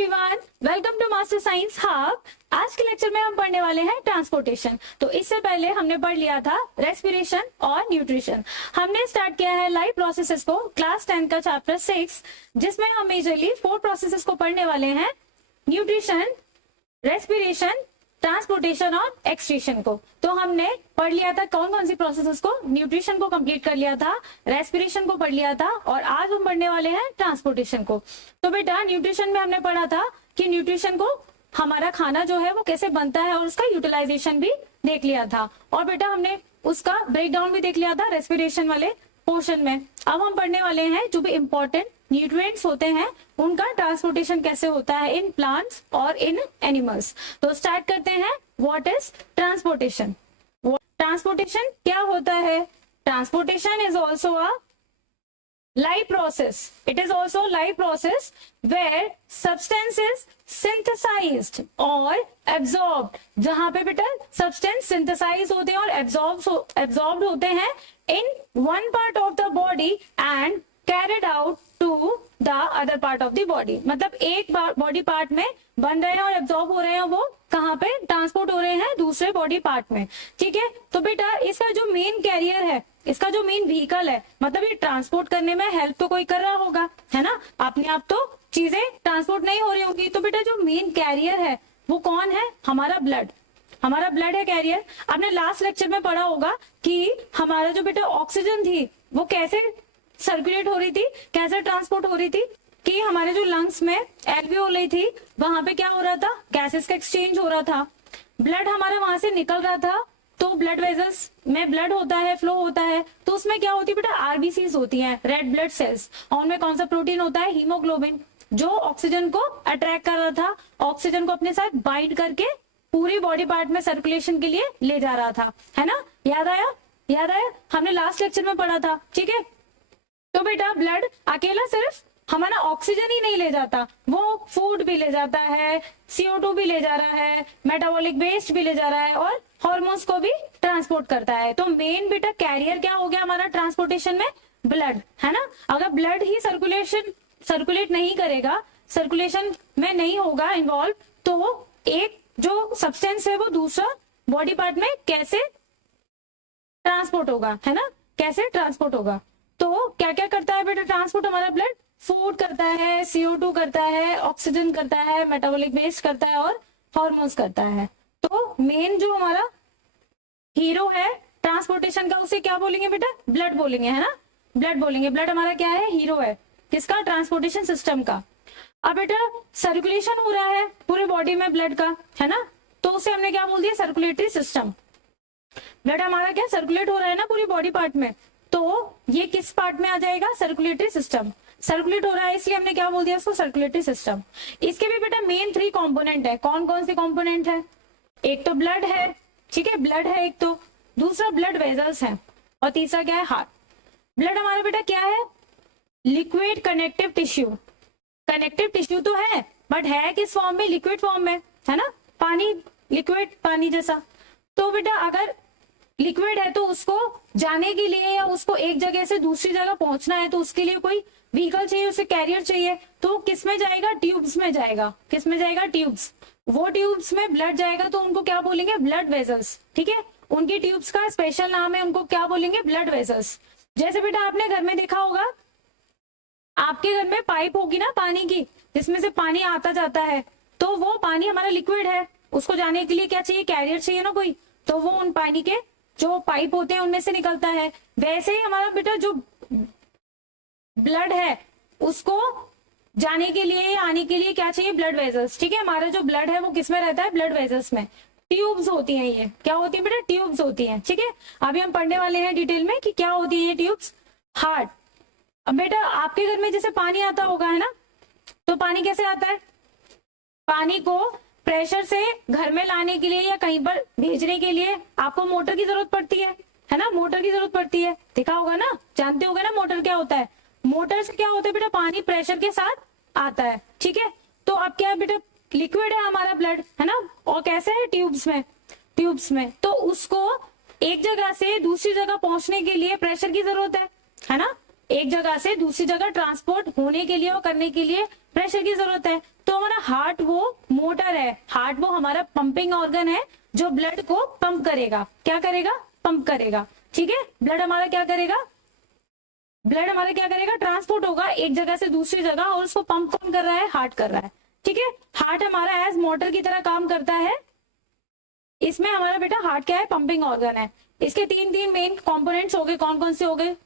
Everyone, welcome to Master Science Hub. आज के lecture में हम पढ़ने वाले हैं ट्रांसपोर्टेशन। तो इससे पहले हमने पढ़ लिया था रेस्पिरेशन और न्यूट्रिशन। हमने स्टार्ट किया है लाइफ प्रोसेसेस को, क्लास 10 का चैप्टर 6, जिसमें हम मेजरली 4 प्रोसेसेस को पढ़ने वाले हैं: न्यूट्रिशन, रेस्पिरेशन, ट्रांसपोर्टेशन और एक्सक्रीशन को। तो हमने पढ़ लिया था कौन कौन सी प्रोसेसेस को। न्यूट्रिशन को कंप्लीट कर लिया था, रेस्पिरेशन को पढ़ लिया था और आज हम पढ़ने वाले हैं ट्रांसपोर्टेशन को। तो बेटा न्यूट्रिशन में हमने पढ़ा था कि न्यूट्रिशन को हमारा खाना जो है वो कैसे बनता है और उसका यूटिलाइजेशन भी देख लिया था। और बेटा हमने उसका ब्रेक डाउन भी देख लिया था रेस्पिरेशन वाले पोर्शन में। अब हम पढ़ने वाले हैं जो भी इंपॉर्टेंट न्यूट्रिएंट्स होते हैं उनका ट्रांसपोर्टेशन कैसे होता है इन प्लांट्स और इन एनिमल्स। तो स्टार्ट करते हैं। What is transportation? ट्रांसपोर्टेशन क्या होता है? Transportation is also a life process. It is also life process where substance is synthesized or absorbed. जहां पे बेटा substance synthesize होते हैं और absorbed होते हैं in one part of the body and carried out to the other part of the body. मतलब एक बॉडी पार्ट में बन रहे हैं और एब्जॉर्ब हो रहे हैं, वो कहाँ पे ट्रांसपोर्ट हो रहे हैं? दूसरे बॉडी पार्ट में। ठीक है, तो बेटा इसका जो मेन कैरियर है, इसका जो मेन व्हीकल है, मतलब ये ट्रांसपोर्ट करने में हेल्प तो कोई कर रहा होगा, है ना। अपने आप तो चीजें ट्रांसपोर्ट नहीं हो रही होगी। तो बेटा जो मेन कैरियर है वो कौन है? हमारा ब्लड। हमारा ब्लड है कैरियर। आपने लास्ट लेक्चर में पढ़ा होगा कि हमारा जो बेटा ऑक्सीजन थी वो कैसे सर्कुलेट हो रही थी, कैसे ट्रांसपोर्ट हो रही थी कि हमारे जो लंग्स में एल्वियोली थी वहां पे क्या हो रहा था? गैसेस का एक्सचेंज हो रहा था। ब्लड हमारा वहां से निकल रहा था, तो ब्लड वेजल्स में ब्लड होता है, फ्लो होता है, तो उसमें क्या होती है बेटा? आरबीसीज होती हैं, रेड ब्लड सेल्स। और उनमें कौन सा प्रोटीन होता है? हीमोग्लोबिन, जो ऑक्सीजन को अट्रैक्ट कर रहा था, ऑक्सीजन को अपने साथ बाइंड करके पूरी बॉडी पार्ट में सर्कुलेशन के लिए ले जा रहा था, है ना। याद आया? याद आया? हमने लास्ट लेक्चर में पढ़ा था। ठीक है, तो बेटा ब्लड अकेला सिर्फ हमारा ऑक्सीजन ही नहीं ले जाता, वो फूड भी ले जाता है, CO2 भी ले जा रहा है, मेटाबॉलिक वेस्ट भी ले जा रहा है और हार्मोन्स को भी ट्रांसपोर्ट करता है। तो मेन बेटा कैरियर क्या हो गया हमारा ट्रांसपोर्टेशन में? ब्लड, है ना। अगर ब्लड ही सर्कुलेट नहीं करेगा, सर्कुलेशन में नहीं होगा इन्वॉल्व, तो एक जो सब्सटेंस है वो दूसरा बॉडी पार्ट में कैसे ट्रांसपोर्ट होगा, है ना, कैसे ट्रांसपोर्ट होगा। तो क्या क्या करता है बेटा ट्रांसपोर्ट हमारा ब्लड? फूड करता है, CO2 करता है, ऑक्सीजन करता है, मेटाबॉलिक वेस्ट करता है और हार्मोन्स करता है। तो मेन जो हमारा हीरो है ट्रांसपोर्टेशन का, उसे क्या बोलेंगे बेटा? ब्लड बोलेंगे, है ना, ब्लड बोलेंगे। ब्लड हमारा क्या है? हीरो है किसका? ट्रांसपोर्टेशन सिस्टम का। अब बेटा सर्कुलेशन हो रहा है पूरे बॉडी में ब्लड का, है ना, तो उसे हमने क्या बोल दिया? Circulatory system. ब्लड हमारा क्या सर्कुलेट हो रहा है ना पूरी बॉडी पार्ट में, तो ये किस पार्ट में आ जाएगा? Circulatory system. सर्कुलेट हो रहा है इसलिए हमने क्या बोल दिया इसको? Circulatory system. इसके भी बेटा मेन 3 कंपोनेंट है। कौन कौन से कंपोनेंट है? एक तो ब्लड है, ठीक है, ब्लड है एक तो, दूसरा ब्लड वेजल्स है और तीसरा क्या है? हार्ट। ब्लड हमारा बेटा क्या है? Liquid connective tissue. Connective tissue तो है बट है किस फॉर्म में? लिक्विड फॉर्म में, है ना, पानी, लिक्विड पानी जैसा। तो बेटा अगर लिक्विड है तो उसको जाने के लिए या उसको एक जगह से दूसरी जगह पहुंचना है तो उसके लिए कोई व्हीकल चाहिए, उसे कैरियर चाहिए। तो किस में जाएगा? ट्यूब्स में जाएगा। किस में जाएगा? ट्यूब्स। वो ट्यूब्स में ब्लड जाएगा तो उनको क्या बोलेंगे? Blood vessels. ठीक है, उनकी ट्यूब्स का स्पेशल नाम है, उनको क्या बोलेंगे? Blood vessels. जैसे बेटा आपने घर में देखा होगा, आपके घर में पाइप होगी ना पानी की, जिसमें से पानी आता जाता है, तो वो पानी हमारा लिक्विड है, उसको जाने के लिए क्या चाहिए? कैरियर चाहिए ना कोई, तो वो उन पानी के जो पाइप होते हैं उनमें से निकलता है। वैसे ही हमारा बेटा जो ब्लड है उसको जाने के लिए, आने के लिए क्या चाहिए? Blood vessels. ठीक है, हमारा जो ब्लड है वो किस में रहता है? ब्लड वेजल्स में। ट्यूब्स होती हैं, ये क्या होती है बेटा? ट्यूब्स होती हैं। ठीक है, अभी हम पढ़ने वाले हैं डिटेल में कि क्या होती है ये ट्यूब्स। हार्ट। अब बेटा आपके घर में जैसे पानी आता होगा, है ना, तो पानी कैसे आता है? पानी को प्रेशर से घर में लाने के लिए या कहीं पर भेजने के लिए आपको मोटर की जरूरत पड़ती है ना, मोटर की जरूरत पड़ती है। देखा होगा ना, जानते होगे ना मोटर क्या होता है। मोटर से क्या होता है बेटा? पानी प्रेशर के साथ आता है। ठीक है, तो अब क्या है बेटा? लिक्विड है हमारा ब्लड, है ना, और कैसे है? ट्यूब्स में। ट्यूब्स में तो उसको एक जगह से दूसरी जगह पहुंचने के लिए प्रेशर की जरूरत है ना, एक जगह से दूसरी जगह ट्रांसपोर्ट होने के लिए और करने के लिए प्रेशर की जरूरत है। तो हमारा हार्ट वो मोटर है, हार्ट वो हमारा पंपिंग ऑर्गन है जो ब्लड को पंप करेगा। क्या करेगा? पंप करेगा। ठीक है, ब्लड हमारा क्या करेगा? ब्लड हमारा क्या करेगा? ट्रांसपोर्ट होगा एक जगह से दूसरी जगह, और उसको पंप कौन कर रहा है? हार्ट कर रहा है। ठीक है, हार्ट हमारा एज मोटर की तरह काम करता है। इसमें हमारा बेटा हार्ट क्या है? पंपिंग ऑर्गन है। इसके तीन तीन मेन कंपोनेंट्स हो गए। कौन कौन से हो गए?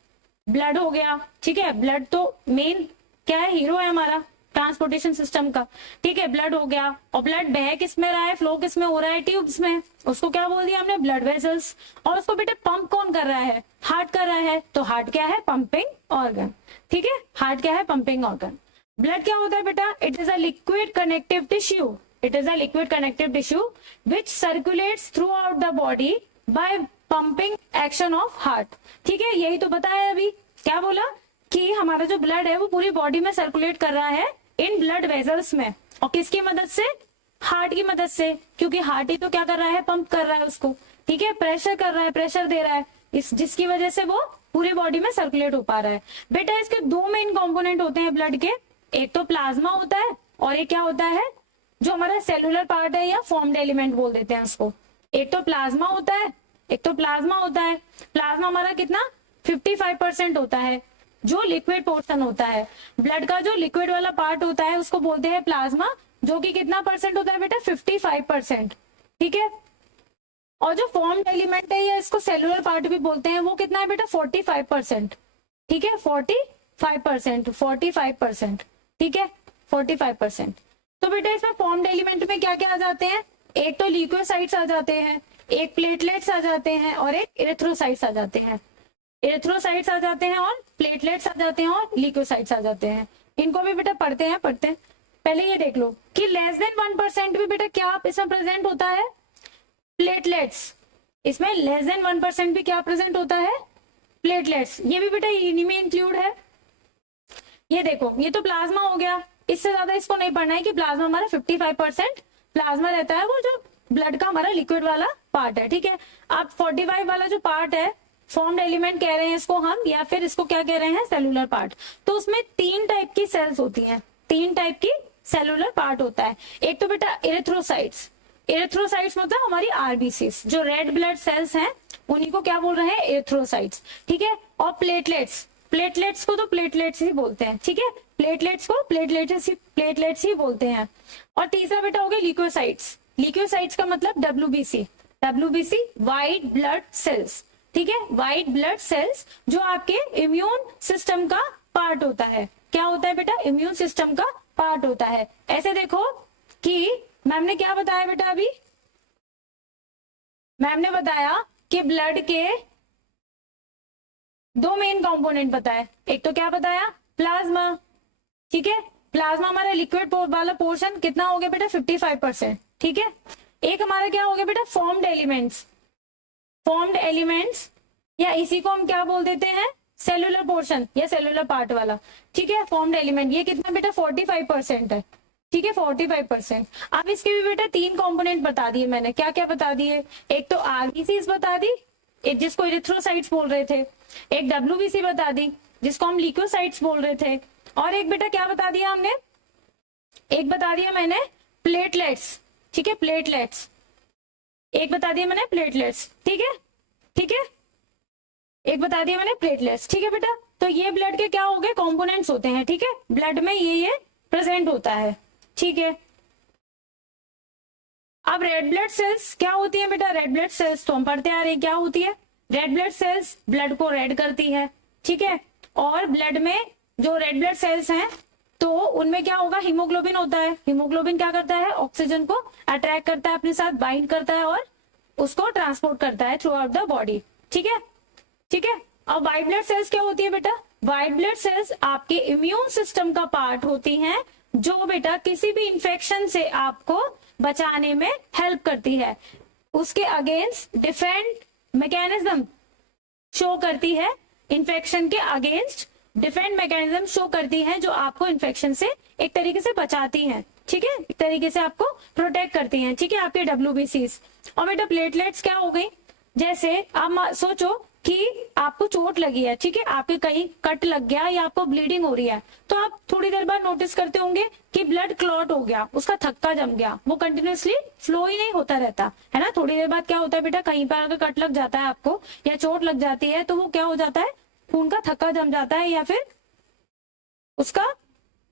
ब्लड हो गया। ठीक है, ब्लड तो मेन क्या है? हीरो है हमारा ट्रांसपोर्टेशन सिस्टम का। ठीक है, ब्लड हो गया। और ब्लड बह किस में रहा है? फ्लो किस में हो रहा है? ट्यूब्स में। उसको क्या बोल दिया हमने? Blood vessels. और उसको बेटा पंप कौन कर रहा है? हार्ट कर रहा है। तो हार्ट क्या है? Pumping organ. ठीक है, हार्ट क्या है? Pumping organ. ब्लड क्या होता है बेटा? It is a liquid connective tissue. It is a liquid connective tissue which circulates through out the body by pumping action of heart. ठीक है, यही तो बताया अभी। क्या बोला? कि हमारा जो ब्लड है वो पूरी बॉडी में सर्कुलेट कर रहा है इन ब्लड वेजल्स में। और किसकी मदद से? हार्ट की मदद से, क्योंकि हार्ट ही तो क्या कर रहा है? पंप कर रहा है उसको। ठीक है, प्रेशर कर रहा है, प्रेशर दे रहा है, इस जिसकी वजह से वो पूरी बॉडी में सर्कुलेट हो पा रहा है। बेटा इसके दो मेन कंपोनेंट होते हैं ब्लड के, एक तो प्लाज्मा होता है और एक क्या होता है? जो हमारा सेलुलर पार्ट है या फॉर्म्ड एलिमेंट बोल देते हैं उसको। एक तो प्लाज्मा होता है, एक तो प्लाज्मा होता है। प्लाज्मा हमारा कितना? 55% होता है, जो लिक्विड पोर्शन होता है। ब्लड का जो लिक्विड वाला पार्ट होता है उसको बोलते हैं प्लाज्मा, जो कि कितना परसेंट होता है बेटा? 55%। ठीक है, और जो फॉर्म्ड एलिमेंट है या इसको सेलुलर पार्ट भी बोलते हैं, वो कितना है बेटा? 45%। ठीक है, 45%, 45%। ठीक है, 45%। तो बेटा इसमें फॉर्म्ड एलिमेंट में क्या क्या आ जाते हैं? एक तो ल्यूकोसाइट्स आ जाते हैं, एक प्लेटलेट्स आ जाते हैं और एक इरिथ्रोसाइट्स आ जाते हैं। इरिथ्रोसाइट्स आ जाते हैं और प्लेटलेट्स आ जाते हैं और ल्यूकोसाइट्स आ जाते हैं। इनको भी बेटा पढ़ते हैं। पहले ये देख लो कि लेस देन 1% भी बेटा क्या इसमें प्रेजेंट होता है? प्लेटलेट्स। इसमें लेस देन 1% भी क्या प्रेजेंट होता है? प्लेटलेट्स। ये भी बेटा इन्हीं में इंक्लूड है। ये देखो, ये तो प्लाज्मा हो गया। इससे ज्यादा इसको नहीं पढ़ना है कि प्लाज्मा हमारा 55% प्लाज्मा रहता है, वो जो ब्लड का हमारा लिक्विड वाला पार्ट है। ठीक है, अब 45 वाला जो पार्ट है, फॉर्म्ड एलिमेंट कह रहे हैं इसको हम, या फिर इसको क्या कह रहे हैं? Cellular part. तो उसमें 3 टाइप की सेल्स होती हैं, 3 टाइप की सेलुलर पार्ट होता है। एक तो बेटा इरिथ्रोसाइट्स। इरिथ्रोसाइट्स मतलब हमारी आरबीसीस, जो रेड ब्लड सेल्स हैं उन्हीं को क्या बोल रहे हैं? इरिथ्रोसाइट्स। ठीक है, और प्लेटलेट्स। प्लेटलेट्स को तो प्लेटलेट्स ही बोलते हैं। ठीक है, प्लेटलेट्स को प्लेटलेट्स ही बोलते हैं। और तीसरा बेटा हो गया ल्यूकोसाइट्स। ल्यूकोसाइट्स का मतलब WBC. WBC white blood cells. ठीक है, व्हाइट ब्लड सेल्स जो आपके इम्यून सिस्टम का पार्ट होता है। क्या होता है बेटा? इम्यून सिस्टम का पार्ट होता है। ऐसे देखो कि मैम ने क्या बताया बेटा अभी? मैम ने बताया कि ब्लड के 2 मेन कंपोनेंट बताए। एक तो क्या बताया? प्लाज्मा। ठीक है, प्लाज्मा हमारा लिक्विड वाला पोर्शन कितना हो गया बेटा? 55%। ठीक है, एक हमारा क्या हो गया बेटा? Formed elements. फॉर्म्ड एलिमेंट्स या इसी को हम क्या बोल देते हैं? सेलुलर पोर्शन या सेलुलर पार्ट वाला। ठीक है, फॉर्म्ड एलिमेंट ये कितना बेटा? 45% है। ठीक है, 45%। अब इसके भी बेटा 3 कंपोनेंट बता दिए मैंने। क्या क्या बता दिए? एक तो आरबीसीज बता दी, एक जिसको इरिथ्रोसाइट्स बोल रहे थे, एक डब्ल्यूबीसी बता दी जिसको हम ल्यूकोसाइट्स बोल रहे थे, और एक बेटा क्या बता दिया हमने? एक बता दिया मैंने प्लेटलेट्स। ठीक है, प्लेटलेट्स। एक बता दिया मैंने प्लेटलेट्स। ठीक है, ठीक है, एक बता दिया मैंने प्लेटलेट्स। ठीक है बेटा, तो ये ब्लड के क्या हो गए? कंपोनेंट्स होते हैं। ठीक है, ब्लड में ये प्रेजेंट होता है। ठीक है, अब रेड ब्लड सेल्स क्या होती है बेटा? रेड ब्लड सेल्स तो हम पढ़ते आ रहे हैं क्या होती है? रेड ब्लड सेल्स ब्लड को रेड करती है। ठीक है, और ब्लड में जो रेड ब्लड सेल्स हैं तो उनमें क्या होगा? हीमोग्लोबिन होता है। हीमोग्लोबिन क्या करता है? ऑक्सीजन को अट्रैक्ट करता है, अपने साथ बाइंड करता है और उसको ट्रांसपोर्ट करता है थ्रू आउट द बॉडी। ठीक है, ठीक है। और व्हाइट ब्लड सेल्स क्या होती है बेटा? व्हाइट ब्लड सेल्स आपके इम्यून सिस्टम का पार्ट होती हैं, जो बेटा किसी भी इंफेक्शन से आपको बचाने में हेल्प करती है, उसके अगेंस्ट डिफेंड मैकेनिज्म शो करती है। इन्फेक्शन के अगेंस्ट डिफेंड मैकेनिज्म शो करती है, जो आपको इन्फेक्शन से एक तरीके से बचाती हैं। ठीक है, एक तरीके से आपको प्रोटेक्ट करती हैं। ठीक है, आपके डब्ल्यूबीसीज। और बेटा प्लेटलेट्स क्या हो गई? जैसे आप सोचो कि आपको चोट लगी है, ठीक है, आपके कहीं कट लग गया या आपको ब्लीडिंग हो रही है, तो आप थोड़ी देर बाद नोटिस करते होंगे कि ब्लड क्लॉट हो गया, उसका थक्का जम गया, वो कंटिन्यूअसली फ्लो ही नहीं होता रहता है ना। थोड़ी देर बाद क्या होता है बेटा, कहीं पर अगर कट लग जाता है आपको या चोट लग जाती है तो वो क्या हो जाता है, खून का थक्का जम जाता है या फिर उसका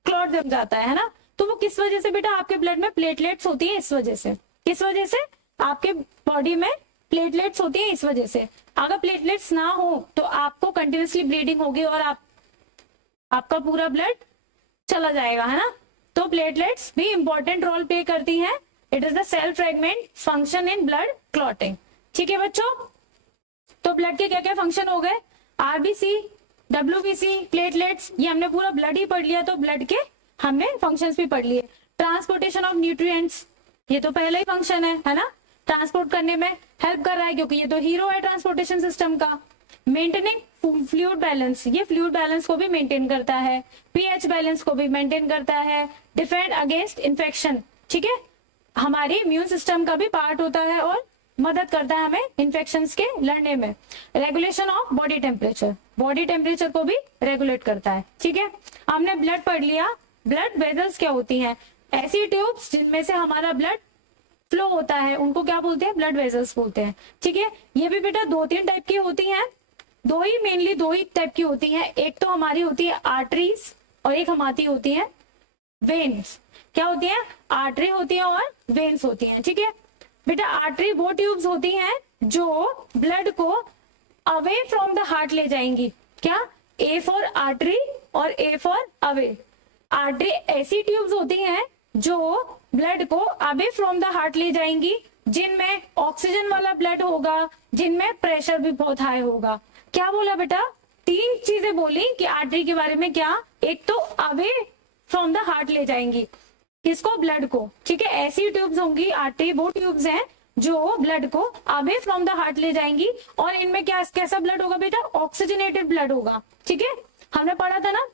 क्लॉट जम जाता है ना। तो वो किस वजह से बेटा, आपके ब्लड में प्लेटलेट्स होती है इस वजह से। किस वजह से? आपके बॉडी में प्लेटलेट्स होती है इस वजह से। अगर प्लेटलेट्स ना हो तो आपको कंटिन्यूअसली ब्लीडिंग होगी और आपका पूरा ब्लड चला जाएगा, है ना। तो प्लेटलेट्स भी इंपॉर्टेंट रोल प्ले करती हैं। It is the cell fragment function in blood clotting. ठीक है बच्चों, तो ब्लड के क्या क्या फंक्शन हो गए, आरबीसी, डब्ल्यूबीसी, प्लेटलेट्स, ये हमने पूरा ब्लड ही पढ़ लिया, तो ब्लड के हमने फंक्शंस भी पढ़ लिए। ट्रांसपोर्टेशन ऑफ न्यूट्रिएंट्स, ये तो पहला ही फंक्शन है ना, ट्रांसपोर्ट करने में हेल्प कर रहा है क्योंकि ये तो हीरो है ट्रांसपोर्टेशन सिस्टम का। मेंटेनिंग फ्लूइड बैलेंस, ये फ्लूइड बैलेंस को भी मेंटेन करता है, पीएच बैलेंस को भी मेंटेन करता है, डिफेंड अगेंस्ट इन्फेक्शन, ठीक है, हमारी इम्यून सिस्टम का भी पार्ट होता है और मदद करता है हमें इन्फेक्शंस के लड़ने में। Regulation of body temperature, body temperature को भी रेगुलेट करता है। ठीक है, हमने ब्लड पढ़ लिया। ब्लड वेजल्स क्या होती हैं, ऐसी ट्यूब्स जिनमें से हमारा ब्लड फ्लो होता है, उनको क्या बोलते हैं, ब्लड वेजल्स बोलते हैं। ठीक है, ये भी बेटा 2-3 टाइप की होती हैं, मेनली दो ही टाइप की होती हैं। एक तो हमारी होती है आर्टरीज और एक हमारी होती है वेन्स। क्या होती है, आर्टरी होती है और वेन्स होती हैं। ठीक है बेटा, आर्टरी वो ट्यूब्स होती हैं जो ब्लड को अवे फ्रॉम द हार्ट ले जाएंगी। क्या, ए फॉर आर्टरी और ए फॉर अवे। आर्टरी ऐसी ट्यूब्स होती हैं जो ब्लड को अवे फ्रॉम द हार्ट ले जाएंगी, जिनमें ऑक्सीजन वाला ब्लड होगा, जिनमें प्रेशर भी बहुत हाई होगा। क्या बोला बेटा, 3 चीजें बोली कि आर्टरी के बारे में। क्या, एक तो अवे फ्रॉम द हार्ट ले जाएंगी, किसको, ब्लड को। ठीक है, ऐसी ट्यूब्स होंगी, आर्टरी वो ट्यूब्स हैं जो ब्लड को अवे फ्रॉम द हार्ट ले जाएंगी। और इनमें क्या, कैसा ब्लड होगा बेटा, ऑक्सीजनेटेड ब्लड होगा। ठीक है, हमने पढ़ा था ना,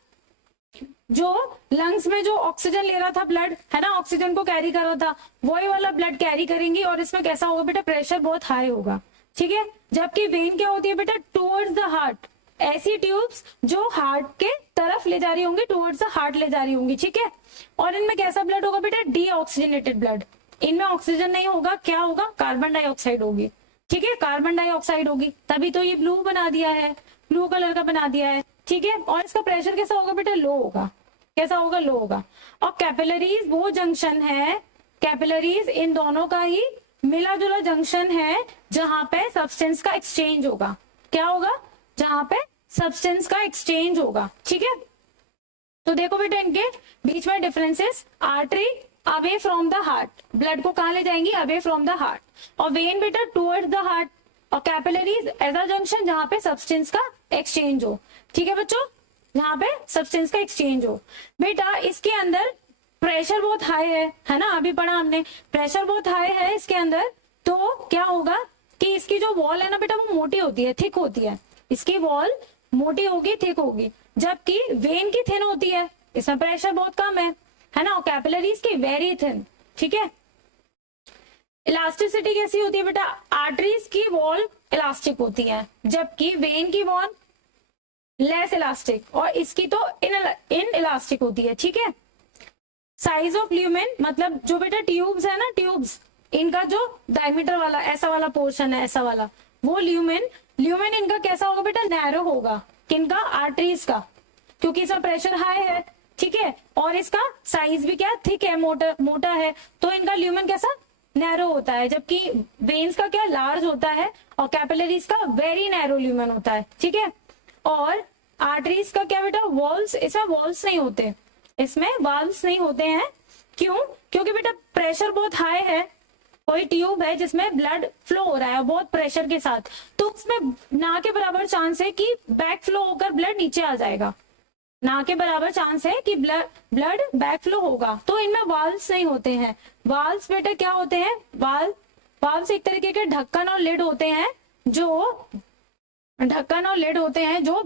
जो लंग्स में जो ऑक्सीजन ले रहा था ब्लड, है ना, ऑक्सीजन को कैरी कर रहा था, वही वाला ब्लड कैरी करेंगी। और इसमें कैसा होगा बेटा, प्रेशर बहुत हाई होगा। ठीक है, जबकि वेन क्या होती है बेटा, टुवर्ड्स द हार्ट, ऐसी ट्यूब्स जो हार्ट के तरफ ले जा रही होंगी, टुवर्ड्स द हार्ट ले जा रही होंगी। ठीक है, और इनमें कैसा ब्लड होगा बेटा, डीऑक्सीजनेटेड ब्लड। इनमें ऑक्सीजन नहीं होगा, क्या होगा, कार्बन डाइऑक्साइड होगी। ठीक है, कार्बन डाइऑक्साइड होगी, तभी तो ये ब्लू बना दिया है, ब्लू कलर का बना दिया है। ठीक है, और इसका प्रेशर कैसा होगा बेटा, लो होगा। कैसा होगा, लो होगा। और कैपिलरीज वो जंक्शन है, कैपिलरीज इन दोनों का ही मिला जुला जंक्शन है, जहां पे सब्सटेंस का एक्सचेंज होगा। क्या होगा, जहां पे सब्सटेंस का एक्सचेंज होगा। ठीक है, तो देखो बेटा इनके बीच में differences. Artery away from the heart, blood को कहां ले जाएंगी, अवे फ्रॉम द हार्ट। और वेन बेटा टुवर्ड्स द हार्ट। और कैपिलरीज ऐसा जंक्शन जहां पे सब्सटेंस का एक्सचेंज हो। ठीक है बच्चों, जहां पे सब्सटेंस का एक्सचेंज हो। बेटा इसके अंदर प्रेशर बहुत हाई है ना, अभी पढ़ा हमने, प्रेशर बहुत हाई है इसके अंदर। तो क्या होगा कि इसकी जो वॉल है ना बेटा, वो मोटी होती है, थिक होती है। इसकी वॉल मोटी होगी, थिक होगी, जबकि वेन की थिन होती है, इसमें प्रेशर बहुत कम है ना। और कैपिलरीज की वेरी थिन। ठीक है, इलास्टिसिटी कैसी होती है बेटा, आर्टरीज की वॉल इलास्टिक होती है, जबकि वेन की वॉल लेस इलास्टिक, और इसकी तो इन इलास्टिक होती है। ठीक है, साइज ऑफ ल्यूमेन, मतलब जो बेटा ट्यूब्स है ना, ट्यूब्स, इनका जो डायमीटर वाला ऐसा वाला पोर्शन है, ऐसा वाला, वो ल्यूमेन इनका कैसा होगा बेटा, नैरो होगा। किनका, आर्टरीज का, क्योंकि इसका प्रेशर हाई है। ठीक है, और इसका साइज भी क्या, थिक है, मोटा है, तो इनका ल्यूमेन कैसा, नैरो होता है। जबकि वेन्स का क्या, लार्ज होता है, और कैपिलरीज का वेरी नैरो ल्यूमेन होता है। ठीक है, और आर्टरीज का क्या बेटा, वॉल्स, इसमें वॉल्स नहीं होते, इसमें वाल्व्स नहीं होते हैं। क्यों, क्योंकि बेटा प्रेशर बहुत हाई है, कोई ट्यूब है जिसमें ब्लड फ्लो हो रहा है बहुत प्रेशर के साथ, तो उसमें ना के बराबर चांस है कि बैक फ्लो होकर ब्लड नीचे आ जाएगा, ना के बराबर चांस है कि ब्लड बैक फ्लो होगा। तो इनमें वाल्व्स नहीं होते हैं। वाल्व्स बेटा क्या होते हैं, वाल्व्स एक तरीके के ढक्कन और लिड होते हैं, जो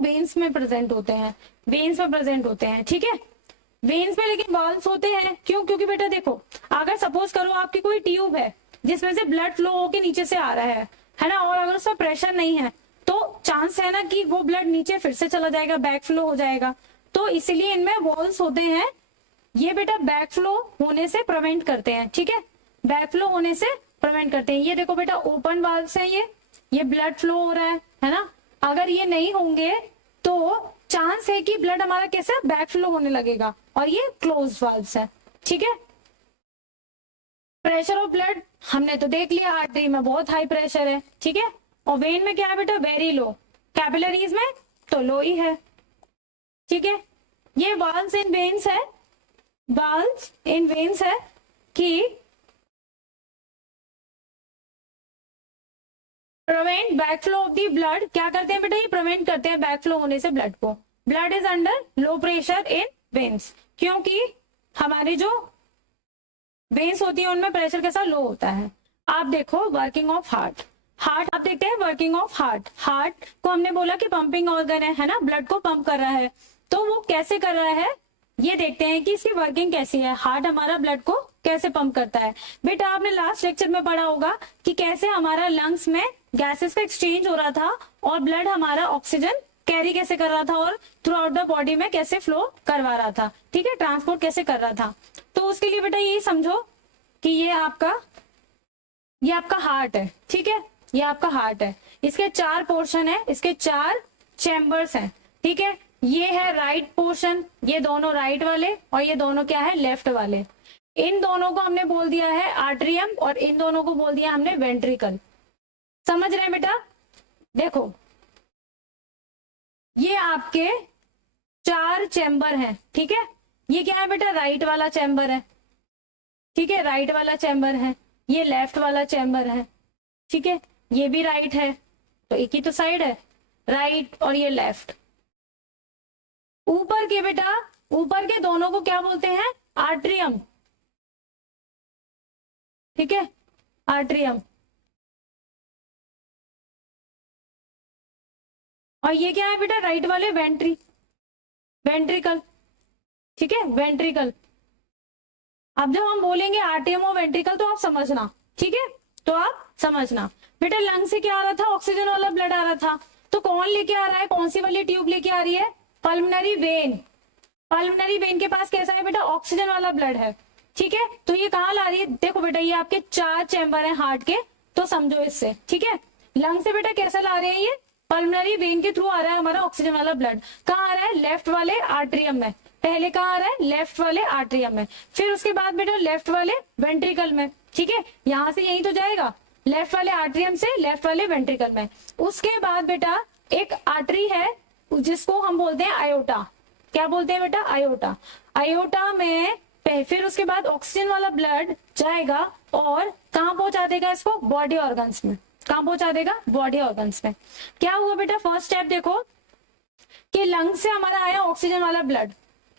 वेन्स में प्रेजेंट होते हैं। ठीक है, वेन्स में लेकिन वाल्व्स होते हैं। क्यों, क्योंकि बेटा देखो, अगर सपोज करो आपकी कोई ट्यूब है जिसमें से ब्लड फ्लो होके नीचे से आ रहा है ना, और अगर उसका प्रेशर नहीं है, तो तो चांस है ना कि वो ब्लड नीचे फिर से चला जाएगा, बैक फ्लो हो जाएगा। तो इसीलिए इनमें वॉल्स होते हैं, ये बेटा बैक फ्लो होने से प्रिवेंट करते हैं, ठीक है, बैक फ्लो होने से प्रिवेंट करते हैं। ये देखो बेटा ओपन वाल्व्स हैं, ये ब्लड फ्लो हो रहा है ना। अगर ये नहीं होंगे तो चांस है कि ब्लड हमारा कैसे बैक फ्लो होने लगेगा, और ये क्लोज वाल्व्स है, ठीक है। प्रेशर ऑफ ब्लड हमने तो देख लिया, आर्टरी में बहुत हाई प्रेशर है, ठीक है, और वेन में क्या है बेटा, वेरी लो, कैपिलरीज में तो लो ही है, ठीक है। ये वाल्व्स इन वेन्स है, वाल्व्स इन वेन्स है कि prevent back flow of the blood, क्या करते हैं बेटा, ये प्रिवेंट करते हैं बैक फ्लो होने से ब्लड को। Blood is under low pressure in veins, क्योंकि हमारी जो वेन्स होती है उनमें प्रेशर कैसा लो होता है। आप देखो वर्किंग ऑफ हार्ट, हार्ट आप देखते हैं वर्किंग ऑफ हार्ट। हार्ट को हमने बोला कि पंपिंग ऑर्गन है ना, ब्लड को पंप कर रहा है, तो वो कैसे कर रहा है ये देखते हैं कि इसकी वर्किंग कैसी है, हार्ट हमारा ब्लड को कैसे पंप करता है। बेटा आपने लास्ट लेक्चर में पढ़ा होगा कि कैसे हमारा लंग्स में गैसेस का एक्सचेंज हो रहा था और ब्लड हमारा ऑक्सीजन कैरी कैसे कर रहा था और थ्रू आउट द बॉडी में कैसे फ्लो करवा रहा था, ठीक है, ट्रांसपोर्ट कैसे कर रहा था। तो उसके लिए बेटा यही समझो कि ये आपका हार्ट है, ठीक है, ये आपका हार्ट है, इसके 4 पोर्शन है, इसके 4 चैम्बर्स हैं, ठीक है। ये है राइट पोर्शन, ये दोनों राइट वाले और ये दोनों क्या है, लेफ्ट वाले। इन दोनों को हमने बोल दिया है आर्ट्रियम और इन दोनों को बोल दिया हमने वेंट्रिकल। समझ रहे हैं बेटा, देखो ये आपके 4 चैम्बर हैं, ठीक है। ये क्या है बेटा, राइट वाला चैम्बर है, ठीक है, राइट वाला चैम्बर है, ये लेफ्ट वाला चैम्बर है, ठीक है, ये भी राइट है, तो एक ही तो साइड है, राइट और ये लेफ्ट। ऊपर के बेटा, ऊपर के दोनों को क्या बोलते हैं, आर्ट्रियम, ठीक है, आर्ट्रियम। और ये क्या है बेटा, राइट वाले वेंट्रिकल, ठीक है, वेंट्रिकल। अब जब हम बोलेंगे आर्ट्रियम और वेंट्रिकल तो आप समझना, ठीक है, तो आप समझना। बेटा लंग से क्या आ रहा था, ऑक्सीजन वाला ब्लड आ रहा था, तो कौन लेके आ रहा है, कौन सी वाली ट्यूब लेके आ रही है, पल्मोनरी वेन। पल्मोनरी वेन के पास कैसा है बेटा, ऑक्सीजन वाला ब्लड है, ठीक है। तो ये कहाँ ला रही है, देखो बेटा ये आपके 4 चैम्बर हैं हार्ट के, तो समझो इससे, ठीक है। लंग से बेटा कैसा ला रहे हैं, ये पल्मोनरी वेन के थ्रू आ रहा है हमारा ऑक्सीजन वाला ब्लड। कहाँ आ रहा है, लेफ्ट वाले आर्ट्रियम में, पहले कहाँ आ रहा है, लेफ्ट वाले आर्ट्रियम में, फिर उसके बाद बेटा लेफ्ट वाले वेंट्रिकल में, ठीक है, यहां से यही तो जाएगा, लेफ्ट वाले आर्ट्रियम से लेफ्ट वाले वेंट्रिकल में। उसके बाद बेटा एक आर्टरी है जिसको हम बोलते हैं आयोटा, क्या बोलते हैं बेटा, आयोटा। आयोटा में फिर उसके बाद ऑक्सीजन वाला ब्लड जाएगा और कहाँ पहुंचा देगा इसको, बॉडी ऑर्गन्स में। कहाँ पहुंचा देगा, बॉडी ऑर्गन्स में। क्या हुआ बेटा, फर्स्ट स्टेप देखो कि लंग से हमारा आया ऑक्सीजन वाला ब्लड,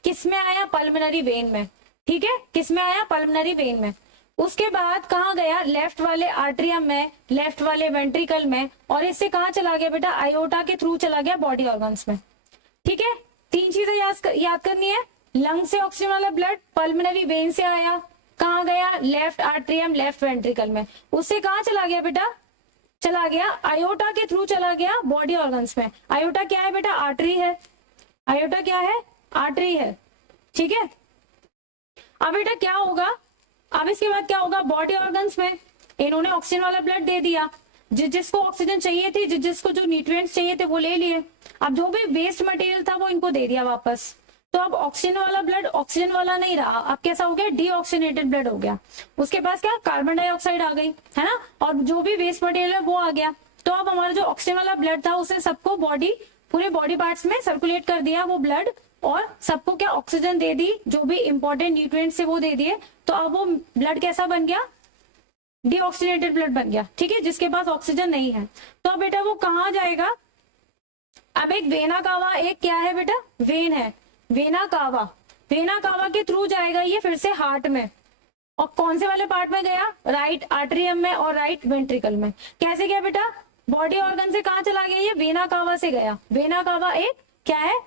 किस में आया, पल्मोनरी वेन में, ठीक है, किस में आया, पल्मोनरी वेन में। उसके बाद कहाँ गया, लेफ्ट वाले आर्ट्रियम में, लेफ्ट वाले वेंट्रिकल में, और इससे कहाँ चला गया बेटा, आयोटा के थ्रू चला गया बॉडी ऑर्गन्स में, ठीक है। 3 चीजें याद करनी है, लंग से ऑक्सीजन वाला ब्लड पल्मोनरी वेन से आया, कहाँ गया, लेफ्ट आर्ट्रियम लेफ्ट वेंट्रिकल में, उससे कहाँ चला गया बेटा, चला गया आयोटा के थ्रू चला गया बॉडी ऑर्गन्स में। आयोटा क्या है बेटा, आर्टरी है, आयोटा क्या है, आर्टरी है, ठीक है। अब बेटा क्या होगा, अब इसके बाद क्या होगा, बॉडी ऑर्गन्स में इन्होंने ऑक्सीजन वाला ब्लड दे दिया, जिसको ऑक्सीजन चाहिए थी, जिसको जो न्यूट्रिएंट्स चाहिए थे वो ले लिए। अब जो भी वेस्ट मटेरियल था वो इनको दे दिया वापस, तो अब ऑक्सीजन वाला ब्लड ऑक्सीजन वाला नहीं रहा, अब कैसा हो गया, डीऑक्सीजनेटेड ब्लड हो गया। उसके पास क्या, कार्बन डाइऑक्साइड आ गई, है ना, और जो भी वेस्ट मटेरियल है वो आ गया। तो अब हमारा जो ऑक्सीजन वाला ब्लड था उसे सबको पूरे बॉडी पार्ट्स में सर्कुलेट कर दिया वो ब्लड, और सबको क्या ऑक्सीजन दे दी, जो भी इंपॉर्टेंट न्यूट्रिएंट्स से वो दे दिए। तो अब वो ब्लड कैसा बन गया, डीऑक्सीजनेटेड ब्लड बन गया, ठीक है, जिसके पास ऑक्सीजन नहीं है। तो अब बेटा वो कहाँ जाएगा, अब एक वेना कावा, एक क्या है बेटा, वेन है, वेना कावा, वेना कावा के थ्रू जाएगा ये फिर से हार्ट में, और कौन से वाले पार्ट में गया, राइट आर्ट्रियम में और राइट वेंट्रिकल में। कैसे गया बेटा, बॉडी ऑर्गन से कहाँ चला गया, ये वेना कावा से गया। वेना कावा एक क्या है,